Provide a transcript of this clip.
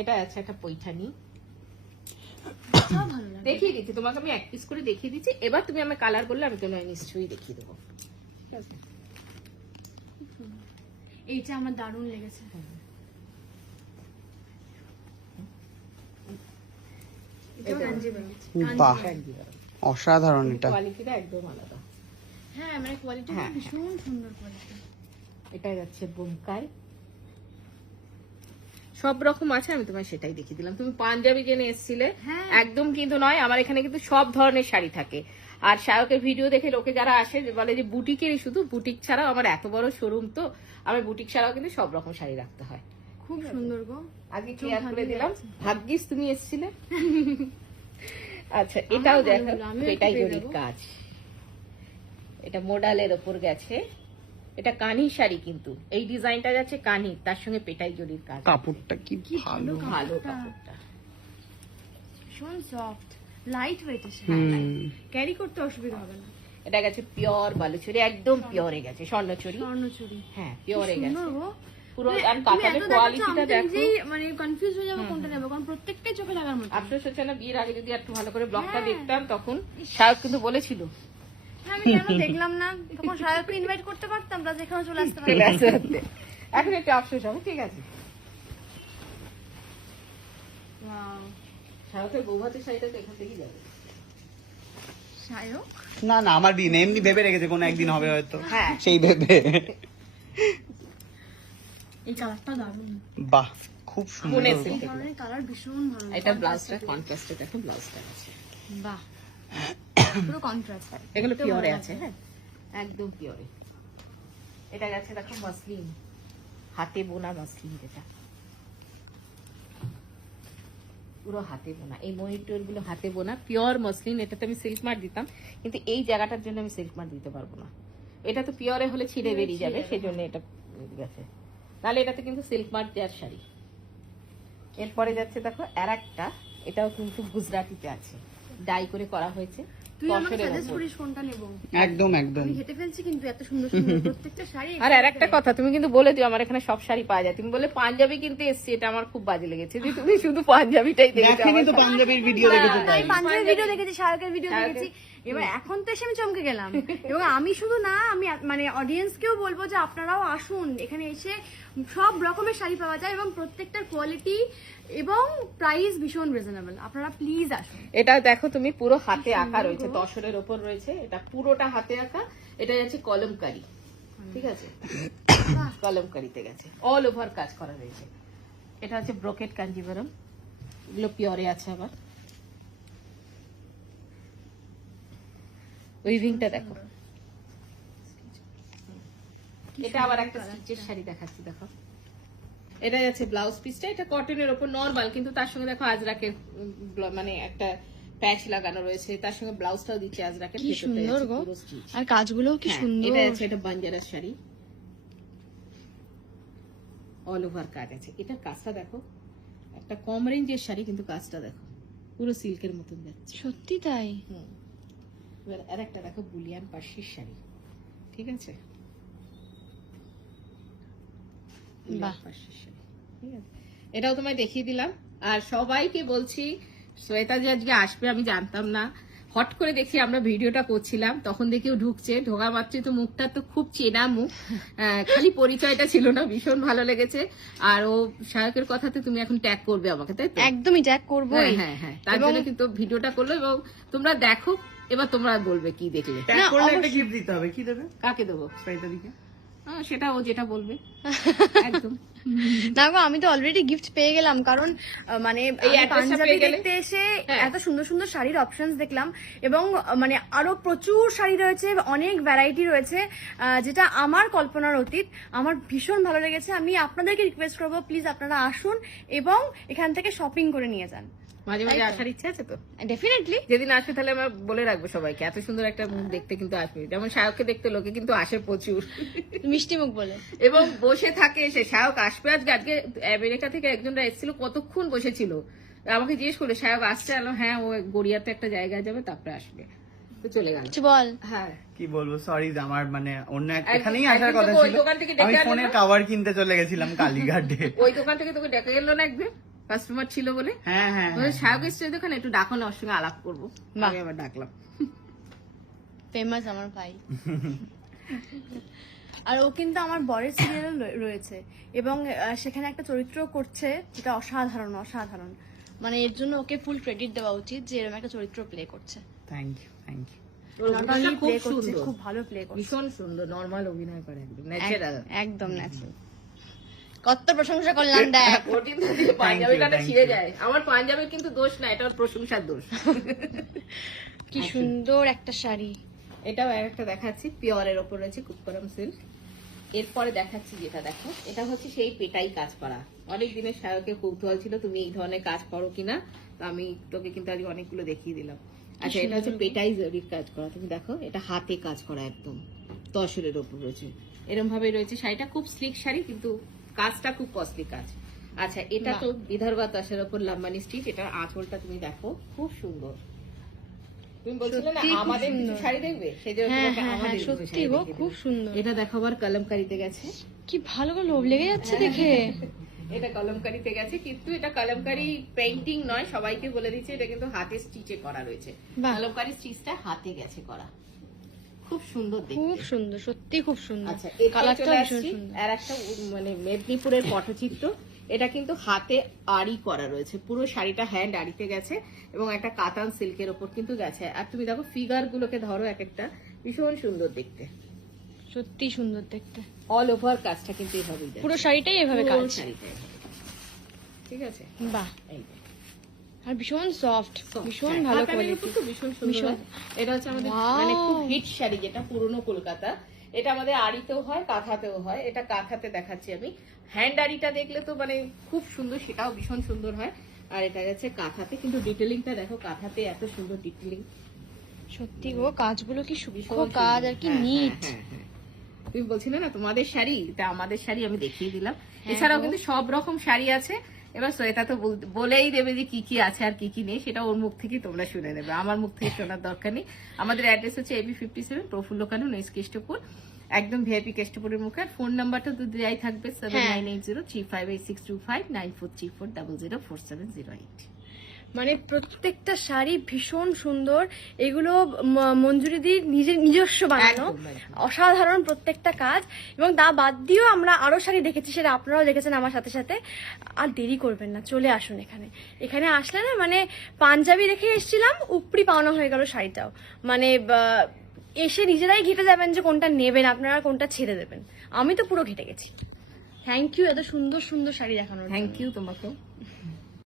এটা আছে একটা পৈঠানি। সব ভালো লাগে দেখিয়ে দিচ্ছি তোমাকে আমি এক পিস করে দেখিয়ে দিচ্ছি। এবার তুমি আমি কালার বললে আমি তোমায় নিশ্চয়ই দেখিয়ে দেবো। এইটা আমার দারুণ লেগেছে। অসাধারণ এটা। কোয়ালিটিটা একদম আলাদা। হ্যাঁ মানে কোয়ালিটি হ্যাঁ, ভীষণ সুন্দর কোয়ালিটি এটা যাচ্ছে বোমকাই সব রকম আছে আমি তোমায় সেটাই দেখিয়ে দিলাম। তুমি পাঞ্জাবি জেনে এসেছিলে হ্যাঁ। একদম কিন্তু নয় আমার এখানে কিন্তু সব ধরনের শাড়ি থাকে। আর শায়কের ভিডিও দেখে লোকে যারা আসে বলে যে বুটিকেরই শুধু বুটিক ছাড়াও আমার এত বড় শোরুম তো আমার বুটিক ছাড়াও কিন্তু সব রকম শাড়ি রাখতে হয়। খুব সুন্দর গো। আগে ক্লিয়ার করে দিলাম। ভাগ্যিস তুমি এসেছিলে। আচ্ছা এটাও দেখো এটাই জরির কাজ। এটা মোডালের ওপর গেছে। এটা কানি শাড়ি কিন্তু। এই ডিজাইনটা যাচ্ছে কানি তার সঙ্গে পেটাই জরির কাজ। কাপড়টা কি ভালো ভালো। কাপড়টা। ভীষণ সফট লাইট ওয়েট ক্যারি করতে অসুবিধা হবে না। এটা গেছে পিওর বালুচুরি একদম পিওরে গেছে। স্বর্ণচুরি? স্বর্ণচুরি। হ্যাঁ পিওরে গেছে। পুরো মানে আর কাতানের কোয়ালিটিটা দেখো। মানে কনফিউজ হয়ে যাব কোনটা নেব কারণ প্রত্যেকটাই চোখে লাগার মতো। আফসোস হচ্ছে না বিয়ের আগে যদি একটু ভালো করে ব্লগটা হ্যাঁ। দেখতাম তখন শায়ক কিন্তু বলেছিল আমি কেন দেখলাম না। তখন সাহেবকে ইনভাইট করতে পারতাম রাজ এখানে চলে আসতে পারতাম। এখন একটু আফসোস হবে ঠিক আছে। Wow, বৌভাতের শাড়িটা তো এখান থেকেই যাবে। না না আমার নেই, এমনি ভেবে রেখেছে কোনো একদিন হবে হয়তো। হ্যাঁ। সেই ভেবে। এই কালারটা দারুণ। বাহ খুব সুন্দর। কালার ভীষণ ভালো এটা ব্লাউজটা কন্ট্রাস্টে দেখো ব্লাউজটা আছে। বাহ। পুরো কন্ট্রাস্ট এগুলো পিওরে আছে হ্যাঁ। একদম পিওরে। এটা গেছে দেখো মসলিন। হাতে বোনা মসলিন যেটা। পুরো হাতে বোনা। এই মনিটরগুলো হাতে বোনা পিওর মসলিন এটাতে আমি সিল্ক মার্ক দিতাম কিন্তু এই জায়গাটার জন্য আমি সিল্ক মার্ক দিতে পারব না। এটা তো পিওরে হলে ছিঁড়ে বেরিয়ে যাবে সেই জন্য এটা গেছে। নাহলে এটাতে কিন্তু সিল্ক মার্ক দেওয়ার শাড়ি। এরপরে যাচ্ছে দেখো আর একটা এটাও কিন্তু গুজরাটিতে আছে। ডাই করে করা হয়েছে। একদম একদম। আমি হেঁটে ফেলছি কিন্তু এত সুন্দর সুন্দর প্রত্যেকটা শাড়ি আর আর একটা কথা তুমি কিন্তু বলে দিও আমার এখানে সব শাড়ি পাওয়া যায়। তুমি বলে পাঞ্জাবি কিনতে এসছি এটা আমার খুব বাজে লেগেছে। যে তুমি শুধু পাঞ্জাবিটাই দেখেছ পাঞ্জাবির ভিডিও দেখেছ পাঞ্জাবের ভিডিও দেখেছি শাহরুখের ভিডিও দেখেছি। এবার এখন তো এসে আমি চমকে গেলাম। এবং আমি শুধু না আমি মানে অডিয়েন্সকেও বলব যে আপনারাও আসুন। এখানে এসে সব রকমের শাড়ি পাওয়া যায় এবং প্রত্যেকটার কোয়ালিটি এবং প্রাইস ভীষণ রিজনেবল আপনারা প্লিজ আসুন। এটা দেখো তুমি পুরো হাতে আঁকা রয়েছে দশরের ওপর রয়েছে। এটা পুরোটা হাতে আঁকা এটা যাচ্ছে কলমকারি। ঠিক আছে? কলমকারিতে গেছে। অল ওভার কাজ করা রয়েছে। এটা হচ্ছে ব্রোকেট কাঞ্জিভরম এগুলো পিওরে আছে আবার। উইভিংটা দেখো। এটা আবার একটা স্টিচের শাড়ি দেখাচ্ছি দেখো। এটা যাচ্ছে ব্লাউজ পিসটা এটা কটনের ওপর নর্মাল কিন্তু তার সঙ্গে দেখো আজরাকের মানে একটা প্যাচ লাগানো রয়েছে তার সঙ্গে ব্লাউজটাও দিচ্ছে আজরাকের কি সুন্দর গো। আর কাজগুলোও কি হ্যাঁ, সুন্দর। এটা আছে এটা বাঞ্জারার শাড়ি। অল ওভার কাজ আছে। এটার কাজটা দেখো একটা কম রেঞ্জের শাড়ি কিন্তু কাজটা দেখো। পুরো সিল্কের মতন যাচ্ছে। সত্যি তাই? হুম। এবার আর একটা দেখো বুলিয়ান পার্সির শাড়ি। ঠিক আছে? এটাও তোমায় দেখিয়ে দিলাম। আর সবাইকে বলছি শ্বেতা যে আজকে আসবে আমি জানতাম না। হট করে দেখি আমরা ভিডিওটা করছিলাম তখন দেখি ঢুকছে। ঢোকা মাত্রই তো মুখটা তো খুব চেনা মুখ। খালি পরিচয়টা ছিল না ভীষণ ভালো লেগেছে। আর ও শায়কের কথাতে তুমি এখন ট্যাগ করবে আমাকে তাই তো? একদমই ট্যাগ করব হ্যাঁ হ্যাঁ হ্যাঁ। তার জন্য কিন্তু ভিডিওটা করল এবং তোমরা দেখো এবার তোমরা বলবে কি দেখলে। ট্যাগ করলে একটা গিফট দিতে হবে। কি দেবে? কাকে দেবো? শ্বেতাদিকে সেটা ও যেটা বলবে। একদম। না গো আমি তো অলরেডি গিফট পেয়ে গেলাম কারণ মানে পাঞ্জাবি দেখতে এসে হ্যাঁ। এত সুন্দর সুন্দর শাড়ির অপশনস দেখলাম এবং মানে আরও প্রচুর শাড়ি রয়েছে অনেক ভ্যারাইটি রয়েছে আহ, যেটা আমার কল্পনার অতীত। আমার ভীষণ ভালো লেগেছে। আমি আপনাদেরকে রিকোয়েস্ট করব প্লিজ আপনারা আসুন এবং এখান থেকে শপিং করে নিয়ে যান। মাঝে মাঝে আসার ইচ্ছে আছে তো। ডেফিনেটলি যেদিন আসবে তাহলে আমরা বলে রাখব সবাইকে এত সুন্দর একটা মুখ দেখতে কিন্তু আসবে। যেমন শায়ককে দেখতে লোকে কিন্তু আসে প্রচুর। মিষ্টি মুখ বলে। এবং বসে থাকে সে শায়ক আসবে আজকে আজকে আমেরিকা থেকে একজনরা এসেছিল কতক্ষণ বসেছিল? আমাকে জিজ্ঞেস করল শায়ক আসছে? আলো হ্যাঁ ও গড়িয়াতে একটা জায়গায় যাবে তারপরে আসবে। তো চলে গেল। বল। হ্যাঁ। কি বলব? সরি আমার মানে অন্য এক- একদিন- এখানেই আসার কথা ছিল। দোকান থেকে আমি ফোনের? কিনতে চলে গেছিলাম কালীঘাটে। ওই দোকান থেকে তোকে ডেকে গেলো না একদিন? কাস্টমার ছিল বলে? হ্যাঁ হ্যাঁ ওই সায়ক স্টেজ ওখানে একটু ডাকো না ওর সঙ্গে আলাপ করব। আবার ডাকলাম। ফেমাস আমার ভাই। আর ও কিন্তু আমার বরের সিরিয়ালে রয়েছে। এবং সেখানে একটা চরিত্র করছে যেটা অসাধারণ অসাধারণ। মানে এর জন্য ওকে ফুল ক্রেডিট দেওয়া উচিত যে এরকম একটা চরিত্র প্লে করছে। থ্যাংক ইউ থ্যাংক ইউ খুব সুন্দর। খুব ভালো প্লে করছে। ভীষণ সুন্দর নর্মাল অভিনয় করে একদম ন্যাচারাল একদম ন্যাচারাল কত প্রশংসা করলাম দেখ। পাঞ্জাবিটা ছিঁড়ে যায়। আমার পাঞ্জাবের কিন্তু দোষ না এটা প্রশংসার দোষ। কি সুন্দর একটা শাড়ি। এটাও একটা দেখাচ্ছি পিওরের ওপর রয়েছে কুপকরম সিল্ক এরপরে দেখাচ্ছি যেটা দেখো এটা হচ্ছে সেই পেটাই কাজ করা। অনেক দিনের সায়কের কৌতূহল ছিল তুমি এই ধরনের কাজ করো কিনা তো আমি তোকে কিন্তু আজকে অনেকগুলো দেখিয়ে দিলাম। আচ্ছা এটা হচ্ছে পেটাই জরির কাজ করা তুমি দেখো এটা হাতে কাজ করা একদম। তসরের ওপর রয়েছে। এরকম ভাবে রয়েছে শাড়িটা খুব স্লিক শাড়ি কিন্তু কাজটা খুব কস্টলি কাজ। আচ্ছা এটা তো বিদর্ভা তসের ওপর লাম্বানি স্টিচ এটার আঁচলটা তুমি দেখো খুব সুন্দর। তুমি বলছিলে না খুব আমাদের সুন্দর। শাড়ি দেখবে? সেই জন্য হ্যাঁ হ্যাঁ হ্যাঁ আমাদের সত্যি গো খুব সুন্দর। এটা দেখো আবার কলমকারিতে গেছে। কি ভালো লোভ লেগে যাচ্ছে দেখে। এটা কলমকারিতে গেছে কিন্তু এটা কলমকারি পেইন্টিং নয় সবাইকে বলে দিচ্ছে এটা কিন্তু হাতে স্টিচে করা রয়েছে। কলমকারি স্টিচটা হাতে গেছে করা। খুব সুন্দর খুব সুন্দর সত্যি খুব সুন্দর। আচ্ছা কালারটা ভীষণ সুন্দর। আর একটা মানে মেদিনীপুরের পটচিত্র এটা কিন্তু হাতে আড়ি করা রয়েছে। পুরো শাড়িটা হ্যান্ড আড়িতে গেছে এবং একটা কাতান সিল্কের ওপর কিন্তু গেছে। আর তুমি দেখো ফিগার গুলোকে ধরো এক একটা। ভীষণ সুন্দর দেখতে। সত্যি সুন্দর দেখতে। অল ওভার কাজটা কিন্তু এইভাবেই যাচ্ছে। পুরো শাড়িটাই এভাবে কাজ। ঠিক আছে? বাহ। এই। আর ভীষণ সফট ভীষণ হ্যাঁ, ভালো কোয়ালিটি ভীষণ সুন্দর হয়। এটা হচ্ছে আমাদের মানে খুব হিট শাড়ি যেটা পুরনো কলকাতা। এটা আমাদের আড়িতেও হয় কাঁথাতেও হয়। এটা কাঁথাতে দেখাচ্ছি আমি। হ্যান্ড আড়িটা দেখলে তো মানে খুব সুন্দর সেটাও ভীষণ সুন্দর হয়। আর এটা যাচ্ছে কাঁথাতে কিন্তু ডিটেলিংটা দেখো কাঁথাতে এত সুন্দর ডিটেলিং সত্যি গো কাজগুলো কি সূক্ষ্ম কাজ আর কি হ্যাঁ, নিট তুমি বলছিলে না তোমাদের শাড়ি? এটা আমাদের শাড়ি আমি দেখিয়ে দিলাম। হ্যাঁ এছাড়াও কিন্তু সব রকম শাড়ি আছে। এবার শ্বেতা তো বলেই দেবে যে কি কি আছে আর কি কি নেই সেটা ওর মুখ থেকে তোমরা শুনে নেবে। আমার মুখ থেকে শোনার দরকার নেই। আমাদের অ্যাড্রেস হচ্ছে AB fifty seven Prafulla Kanu Kestopur একদম ভিআইপি কেষ্টপুরের মুখে। আর ফোন নাম্বারটা তো দেওয়াই থাকবে seven nine eight zero three five eight six two five nine four three four double zero four seven zero eight মানে প্রত্যেকটা শাড়ি ভীষণ সুন্দর। এগুলো ম- মঞ্জুরিদির নিজের নিজস্ব বানানো। অসাধারণ প্রত্যেকটা কাজ। এবং তা বাদ দিয়েও আমরা আরও শাড়ি দেখেছি সেটা আপনারাও দেখেছেন আমার সাথে সাথে। আর দেরি করবেন না চলে আসুন এখানে। এখানে আসলে না মানে পাঞ্জাবি রেখে এসেছিলাম উপরি পাওনা হয়ে গেল শাড়িটাও। মানে এসে নিজেরাই ঘেটে যাবেন যে কোনটা নেবেন আপনারা কোনটা ছেড়ে দেবেন। আমি তো পুরো ঘেটে গেছি। থ্যাংক ইউ এত সুন্দর সুন্দর শাড়ি দেখানোর জন্য। থ্যাংক ইউ তোমাকেও।